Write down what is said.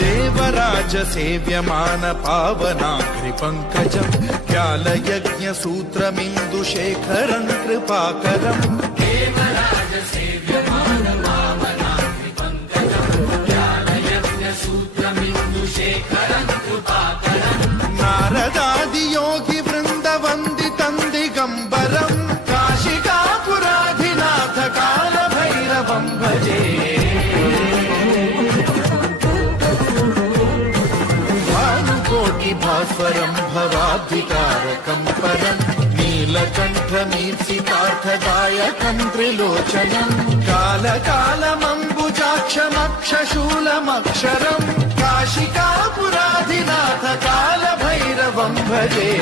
देवराज सेव्यमान पावनाघ्रि पंकजम् व्यालयज्ञ सूत्रमिन्दुशेखरं कृपाकरम् देवराज सेव्यमान पावनाघ्रि पंकजम् व्यालयज्ञ सूत्रमिन्दुशेखरं कृपाकरम् नारदादि योगि वृन्द वन्दितं दिगम्बरम् काशिकापुराधिनाथ काल भैरवं भजे भास्वरं भवाब्धिकारकं परं नीलकण्ठमीप्सितार्थदायकं त्रिलोचनं कालकालमम्बुजाक्षमक्षशूलमक्षरं काशिकापुराधिनाथ कालभैरवं भजे